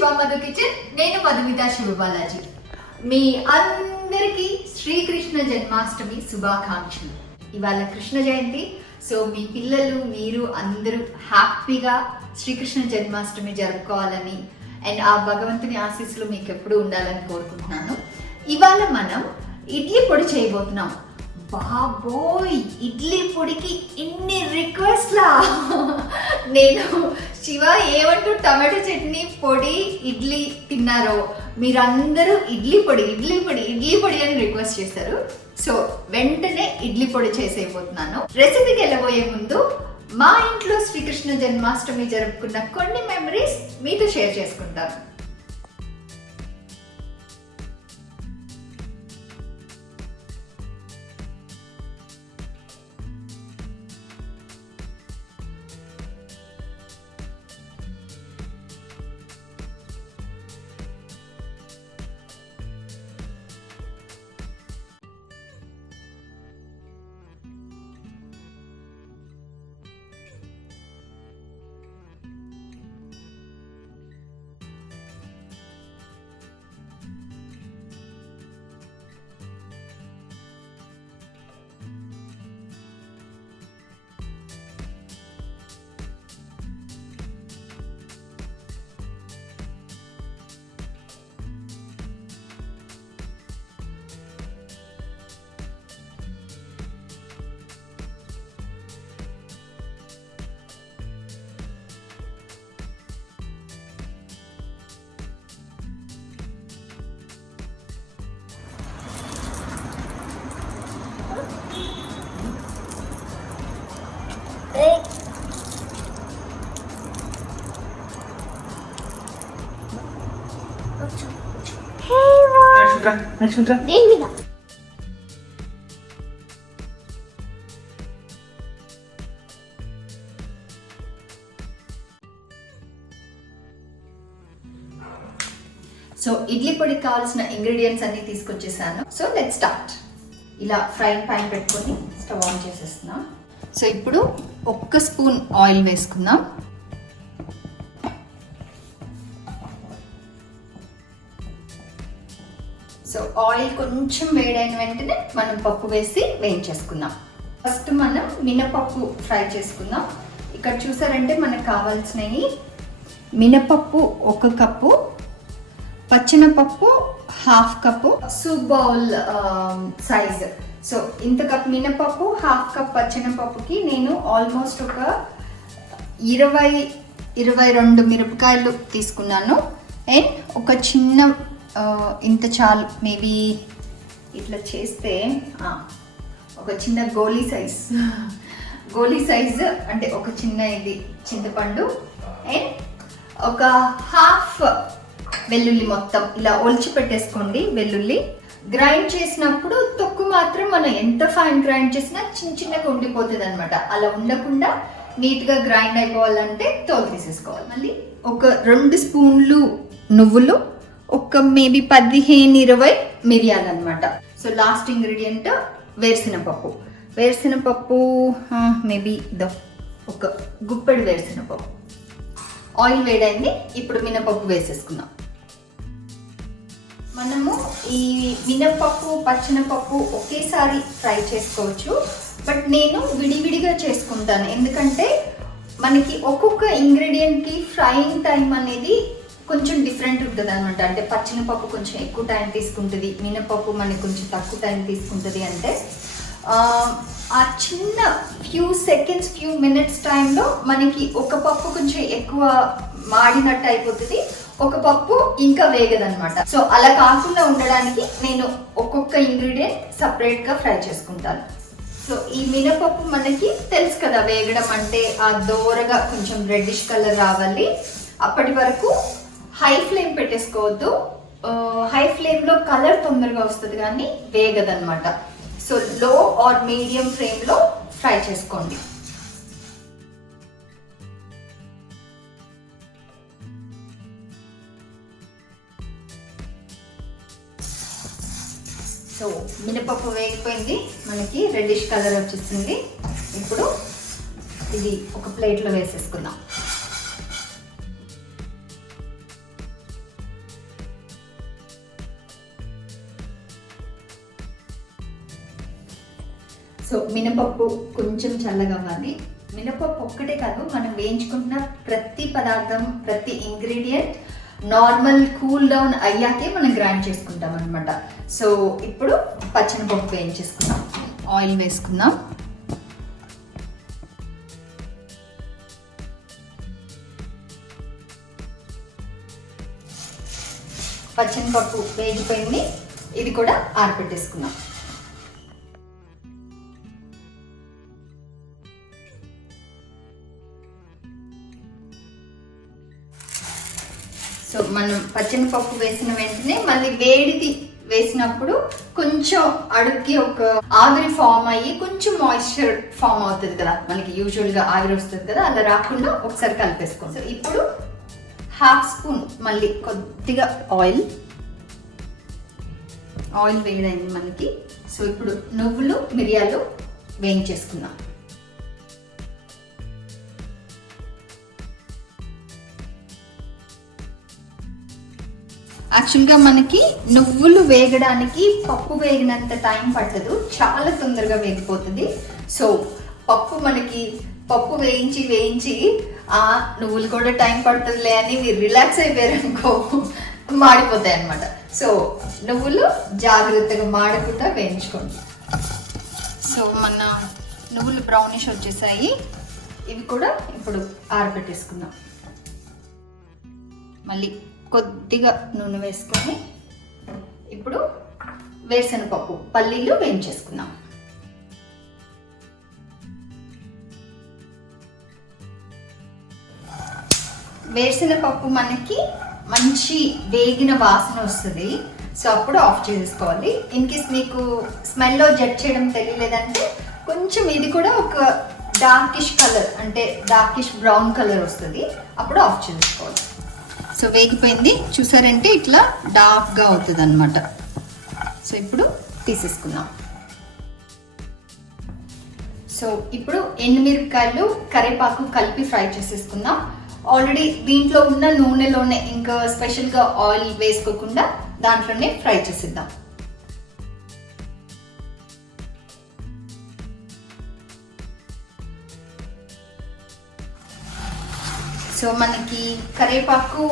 Shiva Madhu kitchen. నేను మధుమిత శివబాలాజీ. మీ అందరికీ శ్రీకృష్ణ జన్మాష్టమి శుభాకాంక్షలు. ఇవాళ కృష్ణ జయంతి. సో మీ పిల్లలు మీరు అందరూ హ్యాపీగా శ్రీకృష్ణ జన్మాష్టమి జరుపుకోవాలని అండ్ ఆ భగవంతుని ఆశీస్సులు మీకు ఎప్పుడు ఉండాలని కోరుకుంటున్నాను. ఇవాళ మనం ఇడ్లీ పొడి చేయబోతున్నాం. బాబోయ్, ఇడ్లీ పొడికి ఇన్ని రిక్వెస్ట్లా! నేను శివ ఏమంటూ టమాటో చట్నీ పొడి ఇడ్లీ తిన్నారో మీరందరూ ఇడ్లీ పొడి అని రిక్వెస్ట్ చేశారు. సో వెంటనే ఇడ్లీ పొడి చేసేయబోతున్నాను. రెసిపీకి వెళ్ళబోయే ముందు మా ఇంట్లో శ్రీకృష్ణ జన్మాష్టమి జరుపుకున్న కొన్ని మెమరీస్ మీతో షేర్ చేసుకుంటాను. సో ఇడ్లీ పొడికి కావాల్సిన ఇంగ్రీడియంట్స్ అన్ని తీసుకొచ్చేసాను. So let's start. ఇలా ఫ్రైయింగ్ పాన్ పెట్టుకొని స్టవ్ ఆన్ చేసేస్తున్నాం. సో ఇప్పుడు 1 స్పూన్ ఆయిల్ వేసుకుందాం. సో ఆయిల్ కొంచెం వేడైన వెంటనే మనం పప్పు వేసి వేయించేసుకుందాం. ఫస్ట్ మనం మినపప్పు ఫ్రై చేసుకుందాం. ఇక్కడ చూసారంటే మనకు కావాల్సినవి మినపప్పు 1 కప్పు, పచ్చెనపప్పు 1/2 cup, soup bowl size. So ఇంత కప్ మినపప్పు, 1/2 కప్ పచ్చెనపప్పుకి నేను ఆల్మోస్ట్ ఒక 20-22 మిరపకాయలు తీసుకున్నాను. అండ్ ఒక చిన్న ఇంత చాలు, మేబీ ఇట్లా చేస్తే ఒక చిన్న గోలీ సైజ్ అంటే ఒక చిన్న ఇది చింతపండు అండ్ ఒక 1/2 వెల్లుల్లి మొత్తం ఇలా ఒలిచి పెట్టేసుకోండి. వెల్లుల్లి గ్రైండ్ చేసినప్పుడు తొక్కు మాత్రం మనం ఎంత ఫైన్ గ్రైండ్ చేసినా చిన్నగా ఉండిపోతుంది అనమాట. అలా ఉండకుండా నీట్గా గ్రైండ్ అయిపోవాలంటే తోలు తీసేసుకోవాలి. మళ్ళీ ఒక 2 స్పూన్లు నువ్వులు, ఒక మేబీ 15-20 మిరియాలు అనమాట. సో లాస్ట్ ఇంగ్రీడియంట్ వేరుశెనగపప్పు మేబీ ఒక గుప్పెడు వేరుశెనగపప్పు. ఆయిల్ వేడైంది. ఇప్పుడు మినపప్పు వేసేసుకుందాం. మనము ఈ మినపప్పు పచ్చెనపప్పు ఒకేసారి ఫ్రై చేసుకోవచ్చు, బట్ నేను విడివిడిగా చేసుకుంటాను. ఎందుకంటే మనకి ఒక్కొక్క ఇంగ్రీడియంట్కి ఫ్రైయింగ్ టైం అనేది కొంచెం డిఫరెంట్ ఉంటుంది అనమాట. అంటే పచ్చెనపప్పు కొంచెం ఎక్కువ టైం తీసుకుంటుంది, మినపప్పు మనకి కొంచెం తక్కువ టైం తీసుకుంటుంది. అంటే ఆ చిన్న ఫ్యూ మినిట్స్ టైంలో మనకి ఒక పప్పు కొంచెం ఎక్కువ మాడినట్టు అయిపోతుంది, ఒక పప్పు ఇంకా వేగదనమాట. సో అలా కాకుండా ఉండడానికి నేను ఒక్కొక్క ఇంగ్రీడియంట్ సపరేట్గా ఫ్రై చేసుకుంటాను. సో ఈ మినపప్పు మనకి తెలుసు కదా, వేగడం అంటే ఆ దోరగా కొంచెం రెడ్డిష్ కలర్ రావాలి. అప్పటి వరకు హై ఫ్లేమ్ పెట్టేసుకోవద్దు. హై ఫ్లేమ్లో కలర్ తొందరగా వస్తుంది కానీ వేగదనమాట. సో లో ఆర్ మీడియం ఫ్లేమ్లో ఫ్రై చేసుకోండి. సో మినపప్పు వేగిపోయింది, మనకి రెడ్డిష్ కలర్ వచ్చేసింది. ఇప్పుడు ఇది ఒక ప్లేట్లో వేసేసుకుందాం. సో మినపప్పు కొంచెం చల్లగా అవ్వాలి. మినపప్పు ఒక్కటే కాదు, మనం వేయించుకుంటున్న ప్రతి పదార్థం, ప్రతి ఇంగ్రీడియంట్ నార్మల్ కూల్ డౌన్ అయ్యాకే మనం గ్రైండ్ చేసుకుంటాం అనమాట. సో ఇప్పుడు పచ్చెనపప్పు వేయించేసుకుందాం. ఆయిల్ వేసుకుందాం. పచ్చెనపప్పు వేగిపోయింది, ఇది కూడా ఆరబెట్టేసుకుందాం. సో మనం పచ్చెనపప్పు వేసిన వెంటనే మళ్ళీ వేడిది వేసినప్పుడు కొంచెం అడుక్కి ఒక ఆవిరి ఫామ్ అయ్యి కొంచెం మాయిశ్చర్ ఫామ్ అవుతుంది కదా, మనకి యూజువల్గా ఆవిరి వస్తుంది కదా, అలా రాకుండా ఒకసారి కలిపేసుకోండి. సో ఇప్పుడు హాఫ్ స్పూన్ మళ్ళీ కొద్దిగా ఆయిల్ వేయడానికి మనకి. సో ఇప్పుడు నువ్వులు మిరియాలు వేయించేసుకుందాం. యాక్చువల్గా మనకి నువ్వులు వేగడానికి పప్పు వేగినంత టైం పట్టదు, చాలా తొందరగా వేగిపోతుంది. సో పప్పు వేయించి నువ్వులు కూడా టైం పడుతుందిలే అని మీరు రిలాక్స్ అయిపోయారనుకో మాడిపోతాయి అన్నమాట. సో నువ్వులు జాగ్రత్తగా మాడకుండా వేయించుకోండి. సో మన నువ్వులు బ్రౌనిష్ వచ్చేసాయి, ఇవి కూడా ఇప్పుడు ఆరబెట్టేసుకుందాం. మళ్ళీ కొద్దిగా నూనె వేసుకొని ఇప్పుడు వేరుశనగపప్పు పల్లీలు వేయించేసుకుందాం. వేరుశనగపప్పు మనకి మంచి వేగిన వాసన వస్తుంది. సో అప్పుడు ఆఫ్ చేసేసుకోవాలి. ఇన్ కేస్ మీకు స్మెల్లో జడ్జ్ చేయడం తెలియలేదంటే కొంచెం ఇది కూడా ఒక డార్కిష్ కలర్, అంటే డార్కిష్ బ్రౌన్ కలర్ వస్తుంది, అప్పుడు ఆఫ్ చేసుకోవాలి. సో వేగిపోయింది, చూసారంటే ఇట్లా డార్క్గా అవుతుంది అనమాట. సో ఇప్పుడు తీసేసుకుందాం. సో ఇప్పుడు ఎండుమిరపకాయలు కరివేపాకు కలిపి ఫ్రై చేసేసుకుందాం. ఆల్రెడీ దీంట్లో ఉన్న నూనెలోనే, ఇంకా స్పెషల్గా ఆయిల్ వేసుకోకుండా దాంట్లోనే ఫ్రై చేసేద్దాం. సో మనకి కరివేపాకు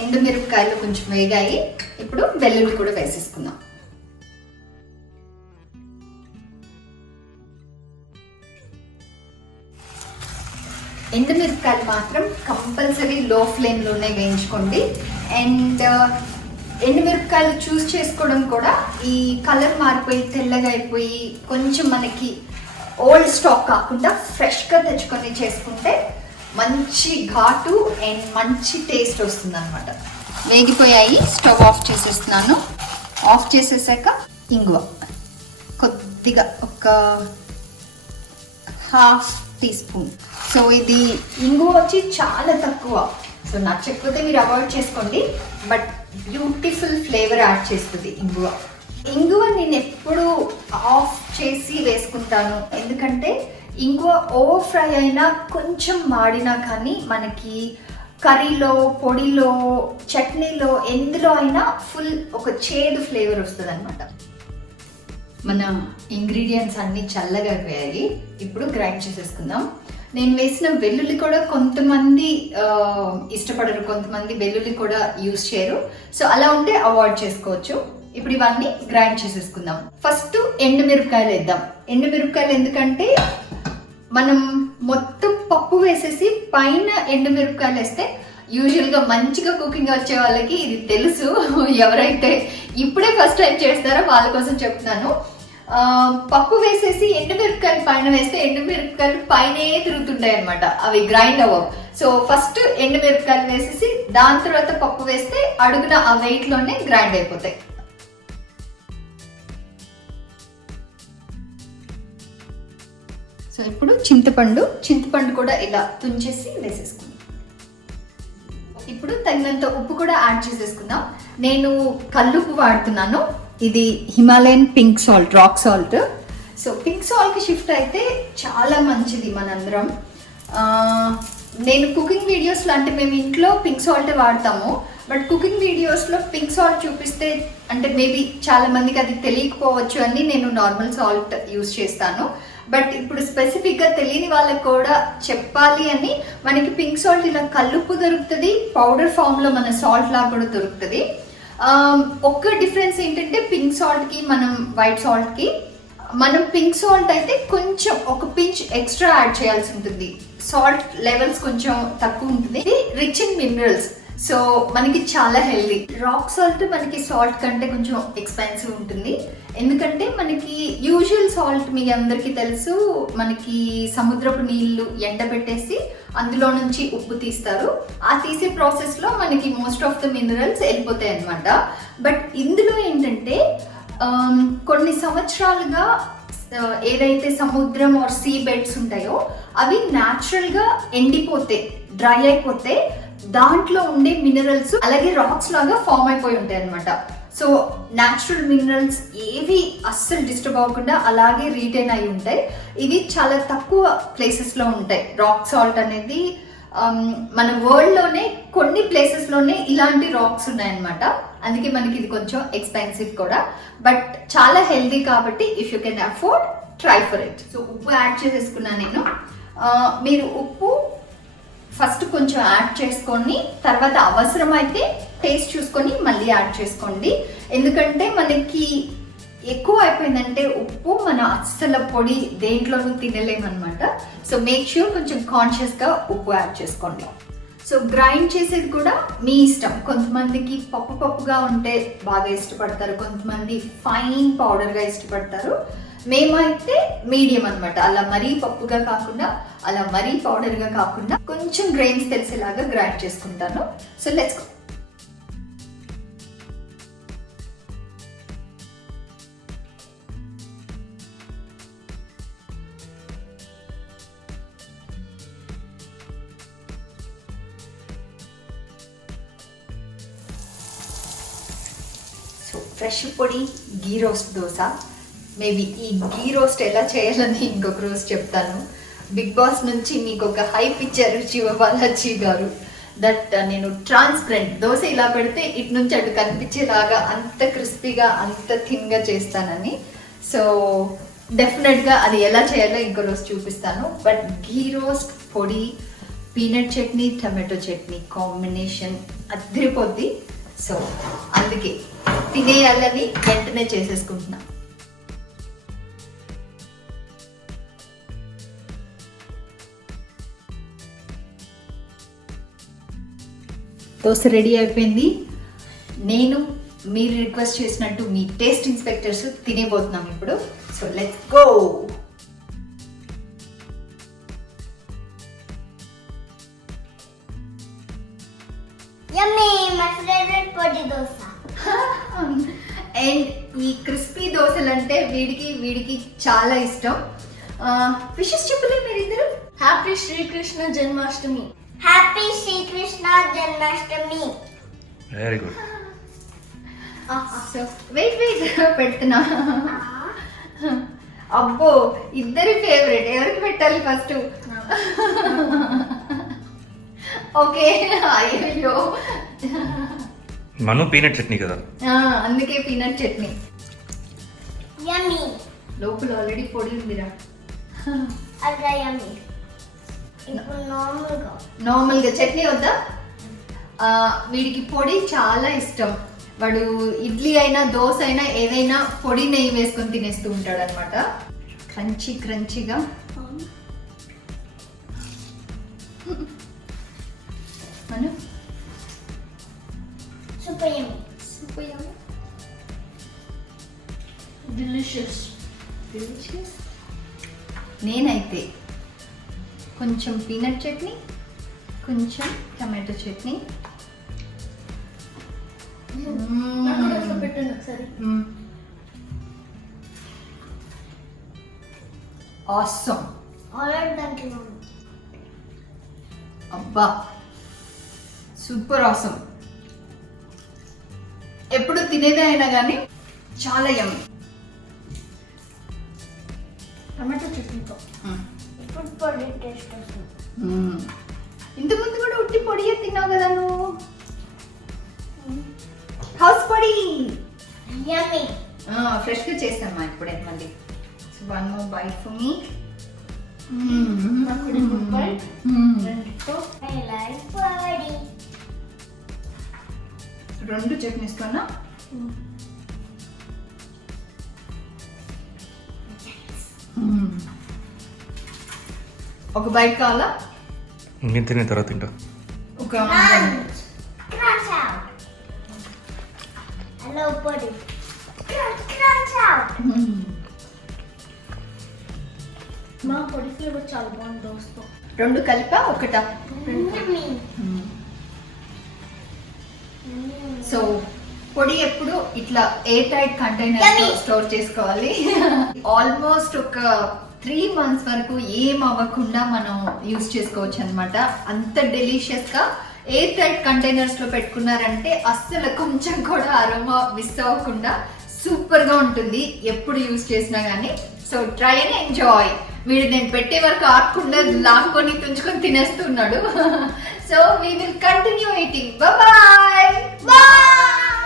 ఎండుమిరపకాయలు కొంచెం వేగాయి, ఇప్పుడు వెల్లుల్లి కూడా వేసేసుకుందాం. ఎండుమిరపకాయలు మాత్రం కంపల్సరీ లో ఫ్లేమ్లోనే వేయించుకోండి. అండ్ ఎండుమిరపకాయలు చూస్ చేసుకోవడం కూడా ఈ కలర్ మారిపోయి తెల్లగా అయిపోయి కొంచెం మనకి ఓల్డ్ స్టాక్ కాకుండా ఫ్రెష్గా తెచ్చుకొని చేసుకుంటే మంచి ఘాటు అండ్ మంచి టేస్ట్ వస్తుంది అనమాట. వేగిపోయాయి, స్టవ్ ఆఫ్ చేసేస్తున్నాను. ఆఫ్ చేసేసాక ఇంగువ కొద్దిగా ఒక హాఫ్ టీ స్పూన్. సో ఇది ఇంగువ వచ్చి చాలా తక్కువ, సో నచ్చకపోతే మీరు అవాయిడ్ చేసుకోండి, బట్ బ్యూటిఫుల్ ఫ్లేవర్ యాడ్ చేస్తుంది ఇంగువ నేను ఎప్పుడు ఆఫ్ చేసి వేసుకుంటాను, ఎందుకంటే ఇంగువ ఓవర్ ఫ్రై అయినా కొంచెం మాడినా కానీ మనకి కర్రీలో, పొడిలో, చట్నీలో ఎందులో అయినా ఫుల్ ఒక చేదు ఫ్లేవర్ వస్తుంది అనమాట. మన ఇంగ్రీడియంట్స్ అన్నీ చల్లగా అయిపోయాయి, ఇప్పుడు గ్రైండ్ చేసేసుకుందాం. నేను వేసిన వెల్లుల్లి కూడా కొంతమంది ఇష్టపడరు, కొంతమంది వెల్లుల్లి కూడా యూజ్ చేయరు, సో అలా ఉంటే అవాయిడ్ చేసుకోవచ్చు. ఇప్పుడు ఇవన్నీ గ్రైండ్ చేసేసుకుందాం. ఫస్ట్ ఎండుమిరపకాయలు వేద్దాం. ఎండుమిరపకాయలు ఎందుకంటే మనం మొత్తం పప్పు వేసేసి పైన ఎండుమిరపకాయలు వేస్తే యూజువల్గా మంచిగా కుకింగ్ వచ్చే వాళ్ళకి ఇది తెలుసు, ఎవరైతే ఇప్పుడే ఫస్ట్ టైం చేస్తారో వాళ్ళ కోసం చెప్తున్నాను. పప్పు వేసేసి ఎండుమిరపకాయలు పైన వేస్తే ఎండుమిరపకాయలు పైనే తిరుగుతుంటాయి అనమాట, అవి గ్రైండ్ అవ్వవు. సో ఫస్ట్ ఎండుమిరపకాయలు వేసేసి దాని తర్వాత పప్పు వేస్తే అడుగున ఆ వెయిట్లోనే గ్రైండ్ అయిపోతాయి. సో ఇప్పుడు చింతపండు కూడా ఇలా తుంచేసి వేసేసుకుందాం. ఇప్పుడు తగినంత ఉప్పు కూడా యాడ్ చేసేసుకుందాం. నేను కల్లుప్పు వాడుతున్నాను, ఇది Himalayan pink salt, rock salt. So pink సాల్ట్కి షిఫ్ట్ అయితే చాలా మంచిది మనందరం. నేను కుకింగ్ వీడియోస్లో అంటే మేము ఇంట్లో పింక్ సాల్ట్ వాడతాము, బట్ కుకింగ్ వీడియోస్లో పింక్ సాల్ట్ చూపిస్తే అంటే మేబీ చాలా మందికి అది తెలియకపోవచ్చు అని నేను నార్మల్ సాల్ట్ యూస్ చేస్తాను. బట్ ఇప్పుడు స్పెసిఫిక్గా తెలియని వాళ్ళకి కూడా చెప్పాలి అని మనకి పింక్ సాల్ట్ ఇలా కల్లుప్పు దొరుకుతుంది, పౌడర్ ఫామ్లో మన సాల్ట్ లాగా కూడా దొరుకుతుంది. ఒక్క డిఫరెన్స్ ఏంటంటే పింక్ సాల్ట్కి మనం వైట్ సాల్ట్కి, మనం పింక్ సాల్ట్ అయితే కొంచెం ఒక పించ్ ఎక్స్ట్రా యాడ్ చేయాల్సి ఉంటుంది, సాల్ట్ లెవెల్స్ కొంచెం తక్కువ ఉంటుంది. ఇది రిచ్ ఇన్ మినరల్స్, సో మనకి చాలా హెల్దీ. రాక్ సాల్ట్ మనకి సాల్ట్ కంటే కొంచెం ఎక్స్పెన్సివ్ ఉంటుంది, ఎందుకంటే మనకి యూజువల్ సాల్ట్ మీ అందరికీ తెలుసు, మనకి సముద్రపు నీళ్లు ఎండబెట్టేసి అందులో నుంచి ఉప్పు తీస్తారు, ఆ తీసే ప్రాసెస్లో మనకి మోస్ట్ ఆఫ్ ద మినరల్స్ వెళ్ళిపోతాయి అన్నమాట. బట్ ఇందులో ఏంటంటే కొన్ని సంవత్సరాలుగా ఏదైతే సముద్రం ఆర్ సీ బెడ్స్ ఉంటాయో అవి న్యాచురల్గా ఎండిపోతే డ్రై అయిపోతే దాంట్లో ఉండే మినరల్స్ అలాగే రాక్స్ లాగా ఫామ్ అయిపోయి ఉంటాయి అనమాట. సో న్యాచురల్ మినరల్స్ ఏవి అస్సలు డిస్టర్బ్ అవ్వకుండా అలాగే రీటైన్ అయి ఉంటాయి. ఇవి చాలా తక్కువ ప్లేసెస్లో ఉంటాయి. రాక్ సాల్ట్ అనేది మన వరల్డ్లోనే కొన్ని ప్లేసెస్లోనే ఇలాంటి రాక్స్ ఉన్నాయన్నమాట, అందుకే మనకి ఇది కొంచెం ఎక్స్పెన్సివ్ కూడా, బట్ చాలా హెల్దీ కాబట్టి if you can afford try for it. So ఉప్పు యాడ్ చేసేసుకున్నా నేను. మీరు ఉప్పు ఫస్ట్ కొంచెం యాడ్ చేసుకొని తర్వాత అవసరమైతే టేస్ట్ చూసుకొని మళ్ళీ యాడ్ చేసుకోండి, ఎందుకంటే మనకి ఎక్కువ అయిపోయిందంటే ఉప్పు మన అస్సలు పొడి దేంట్లోనూ తినలేమన్నమాట. సో మేక్ ష్యూర్ కొంచెం కాన్షియస్గా ఉప్పు యాడ్ చేసుకోండి. సో గ్రైండ్ చేసేది కూడా మీ ఇష్టం, కొంతమందికి పప్పు పప్పుగా ఉంటే బాగా ఇష్టపడతారు, కొంతమంది ఫైన్ పౌడర్గా ఇష్టపడతారు. మేమైతే మీడియం అనమాట, అలా మరీ పప్పుగా కాకుండా అలా మరీ పౌడర్గా కాకుండా కొంచెం గ్రెయిన్స్ తెలిసేలాగా గ్రైండ్ చేసుకుంటాను. So let's go. ఫ్రెష్ పొడి గీ రోస్ట్ దోశ. మేబీ ఈ గీ రోస్ట్ ఎలా చేయాలని ఇంకొక రోజు చెప్తాను. బిగ్ బాస్ నుంచి మీకు ఒక హైప్ ఇచ్చారు శివబాలాజీ గారు, దట్ నేను ట్రాన్స్పరెంట్ దోశ ఇలా పెడితే ఇటు నుంచి అటు కనిపించేలాగా అంత క్రిస్పీగా అంత థిన్గా చేస్తానని. సో డెఫినెట్గా అది ఎలా చేయాలో ఇంకో రోజు చూపిస్తాను. బట్ గీ రోస్ట్ పొడి peanut chutney tomato chutney combination అదిరిపోద్ది. సో అందుకే తినేయాలని వెంటనే చేసేసుకుంటున్నా. దోశ రెడీ అయిపోయింది. నేను మీరు రిక్వెస్ట్ చేసినట్టు మీ టేస్ట్ ఇన్స్పెక్టర్స్ తినేబోతున్నాం ఇప్పుడు. So let's go. Yummy, my favorite పొడి దోశ. అండ్ ఈ క్రిస్పీ దోశలు అంటే వీడికి చాలా ఇష్టం. విషెస్ చెప్పలే మీరిద్దరు. Happy Shri Krishna Janmashtami. Happy Shri Krishna Janmashtami. Very good. So wait పెడుతున్నా. అబ్బో ఇద్దరి ఫేవరెట్, ఎవరికి పెట్టాలి ఫస్ట్? ఓకే. అయ్యో మను పీనట్ చట్నీ కదా, అందుకే పీనట్ చట్నీ. యమ్మీ. లోపల ఆల్రెడీ పొడి ఉందిరా. అలా యమ్మీ. ఇప్పుడు నార్మల్గా చట్నీ వద్దా? వీడికి పొడి చాలా ఇష్టం. వాడు ఇడ్లీ అయినా దోశ అయినా ఏదైనా పొడి నెయ్యి వేసుకొని తినేస్తూ ఉంటాడు అనమాట. క్రంచీగా. మను సూపర్ యమ్మీ. డిలిషియస్. నేనైతే కొంచెం పీనట్ చట్నీ, కొంచెం టమాటో చట్నీ. పెట్టండి ఒకసారి. ఆసమ్. ఆల్రెడీ దాంట్లో అబ్బా సూపర్ ఆసమ్. ఎప్పుడు తినేదే అయినా కానీ చాలా యమ్మీ. టమాటో చట్నీతో ఇప్పుడు పొడి టేస్ట్ వస్తుంది. ఇంతకుముందు కూడా ఉట్టి పొడియే తిన్నావు కదా నువ్వు. హౌస్ పొడి Yummy. ఫ్రెష్గా చేసామ్మా ఇప్పుడే మళ్ళీ. So 1 more bite for me. నాకు కూడా good bite. రెండితో I like body. 2 చట్నీస్తోనా? ఒక బైట్ కావాలా? నేను తినే తర్వాత తింటా. ఒక Crunch. Crunch out. Hello, buddy. Crunch, crunch out. మా పొడి ఫ్లేవర్ చాలా బాగుంది దోస్తో. 2 కలిపా ఒకటా? Yummy. సో పొడి ఎప్పుడు ఇట్లా air tight container Yummy. Store చేసుకోవాలి. ఆల్మోస్ట్ ఒక 3 months వరకు ఏం అవ్వకుండా మనం యూస్ చేసుకోవచ్చు అనమాట. అంత డెలిషియస్ గా ఎయిర్ టైట్ కంటైనర్స్ లో పెట్టుకున్నారంటే అస్సలు కొంచెం కూడా అరోమా మిస్ అవ్వకుండా సూపర్ గా ఉంటుంది ఎప్పుడు యూస్ చేసినా గానీ. So try and enjoy. వీడు నేను పెట్టే వరకు ఆడకుండా లాక్కొని తుంచుకొని తినేస్తున్నాడు. So we will continue eating. Bye. Bye.